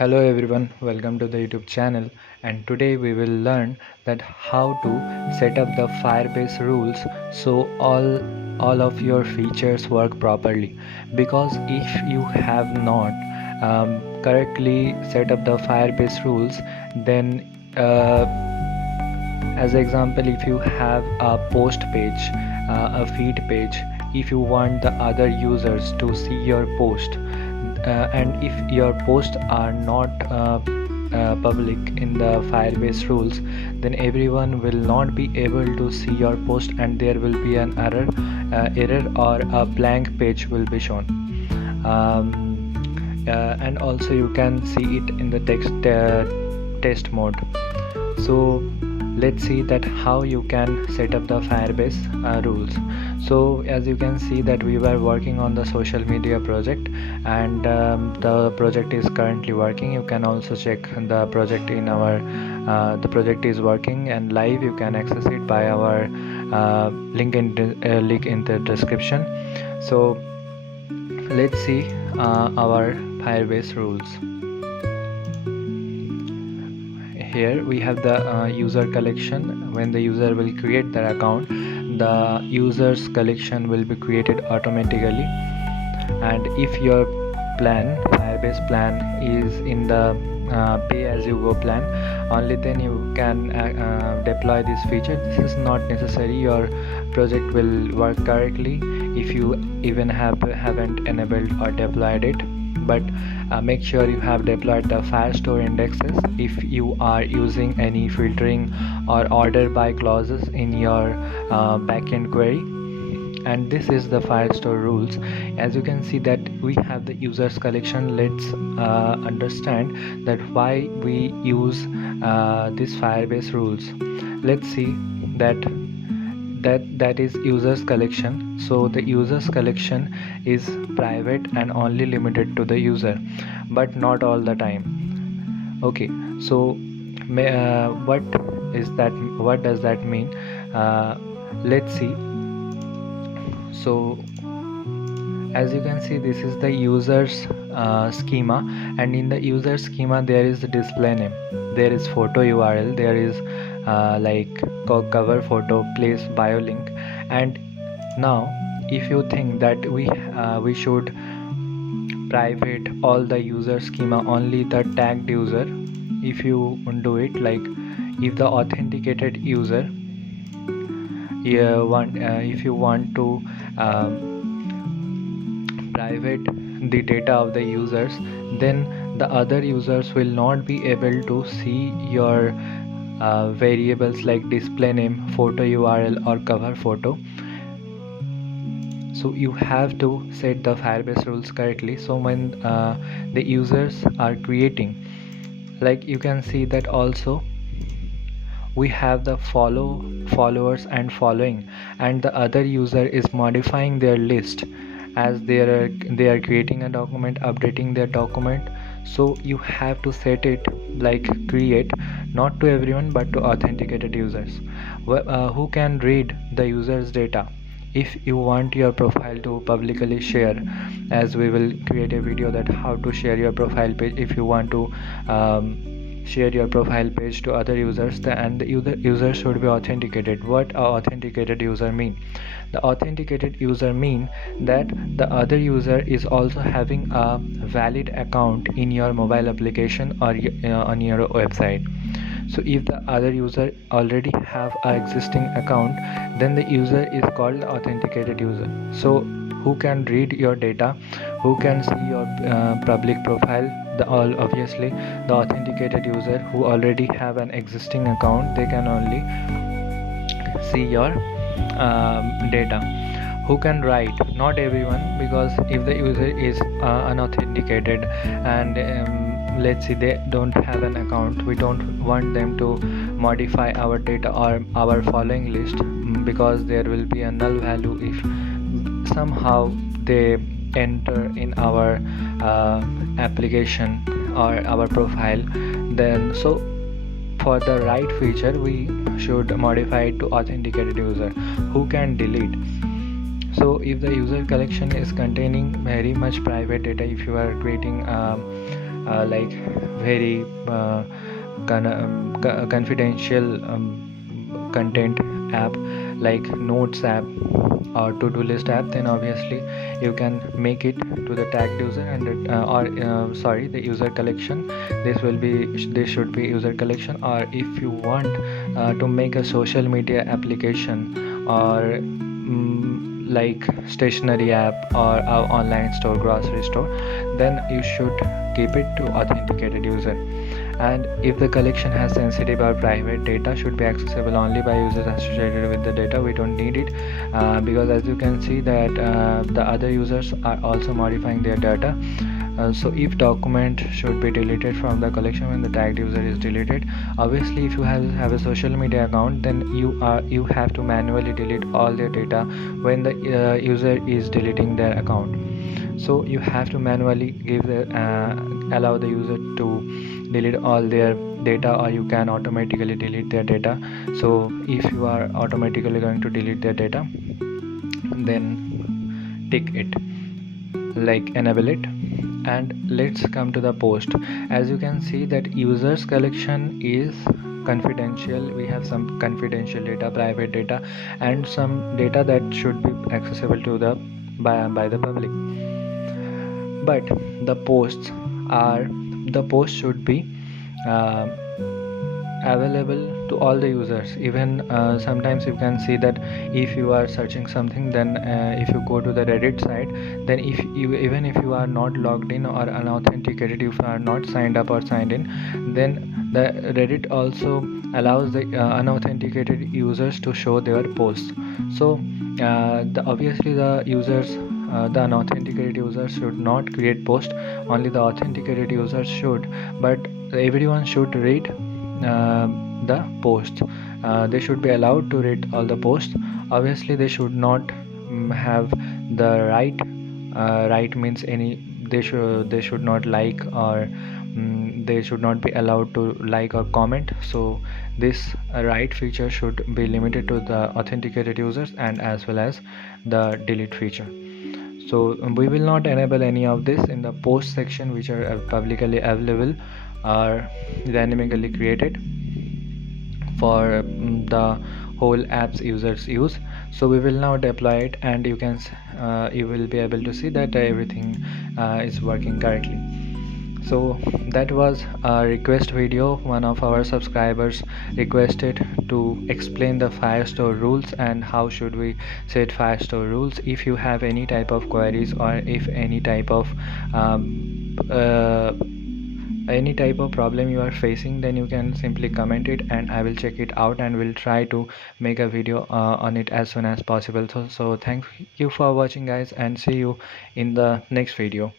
Hello everyone, welcome to the YouTube channel, and today we will learn that how to set up the Firebase rules so all of your features work properly. Because if you have not correctly set up the Firebase rules, then as example, if you have a post page, a feed page, if you want the other users to see your post, and if your posts are not public in the Firebase rules, then everyone will not be able to see your post, and there will be an error or a blank page will be shown. And also you can see it in the test mode. So let's see that how you can set up the Firebase rules. So as you can see that we were working on the social media project, and the project is currently working. You can also check the project in our the project is working and live. You can access it by our link in the description. So let's see our Firebase rules. Here we have the user collection. When the user will create their account, the users collection will be created automatically. And if your Firebase plan is in the pay as you go plan, only then you can deploy this feature. This is not necessary. Your project will work correctly if you even haven't enabled or deployed it. But make sure you have deployed the Firestore indexes if you are using any filtering or order by clauses in your backend query. And this is the Firestore rules. As you can see that we have the users collection. Let's understand that why we use this Firebase rules. Let's see that is users collection. So the users collection is private and only limited to the user, but not all the time. Okay, so what does that mean? Let's see. So as you can see, this is the users schema, and in the user schema there is the display name, there is photo URL, there is like cover photo, place, bio link. And now if you think that we should private all the user schema, only the tagged user, if you do it, like if the authenticated user if you want to private the data of the users, then the other users will not be able to see your variables like display name, photo URL or cover photo. So you have to set the Firebase rules correctly. So when the users are creating, like you can see that also we have the followers and following, and the other user is modifying their list as they are creating a document, updating their document. So you have to set it like create, not to everyone but to authenticated users who can read the users data. If you want your profile to publicly share, as we will create a video that how to share your profile page, if you want to share your profile page to other users, and the user should be authenticated. What a authenticated user mean? The authenticated user mean that the other user is also having a valid account in your mobile application or on your website. So if the other user already have a existing account, then the user is called authenticated user. So who can read your data, who can see your public profile? Obviously the authenticated user who already have an existing account, they can only see your data. Who can write? Not everyone, because if the user is unauthenticated and let's say they don't have an account, we don't want them to modify our data or our following list, because there will be a null value if somehow they enter in our application or our profile. Then so for the right feature we should modify it to authenticated user who can delete. So if the user collection is containing very much private data, if you are creating like very confidential content app like notes app or to-do list app, then obviously you can make it to the tagged user and sorry, the user collection. This should be user collection. Or if you want to make a social media application or like stationery app or our online store, grocery store, then you should keep it to authenticated user. And if the collection has sensitive or private data, should be accessible only by users associated with the data. We don't need it because as you can see that the other users are also modifying their data. So if document should be deleted from the collection when the tagged user is deleted. Obviously if you have a social media account, then you have to manually delete all their data when the user is deleting their account. So you have to manually allow the user to delete all their data, or you can automatically delete their data. So if you are automatically going to delete their data, then tick it, like enable it. And let's come to the post. As you can see that users collection is confidential. We have some confidential data, private data, and some data that should be accessible to the by the public. But the posts should be uh, available to all the users. Even sometimes you can see that if you are searching something, then if you go to the Reddit site, then even if you are not logged in or unauthenticated, if you are not signed up or signed in, then the Reddit also allows the unauthenticated users to show their posts. So obviously the unauthenticated users should not create post, only the authenticated users should. But everyone should read the posts. They should be allowed to read all the posts. Obviously they should not have the right means any, they should not like, or they should not be allowed to like or comment. So this right feature should be limited to the authenticated users, and as well as the delete feature. So we will not enable any of this in the post section, which are publicly available or dynamically created for the whole app's users use. So we will now deploy it, and you will be able to see that everything is working correctly. So that was a request video. One of our subscribers requested to explain the Firestore rules and how should we set Firestore rules. If you have any type of queries, or if any type of problem you are facing, then you can simply comment it and I will check it out and will try to make a video on it as soon as possible. So thank you for watching guys, and see you in the next video.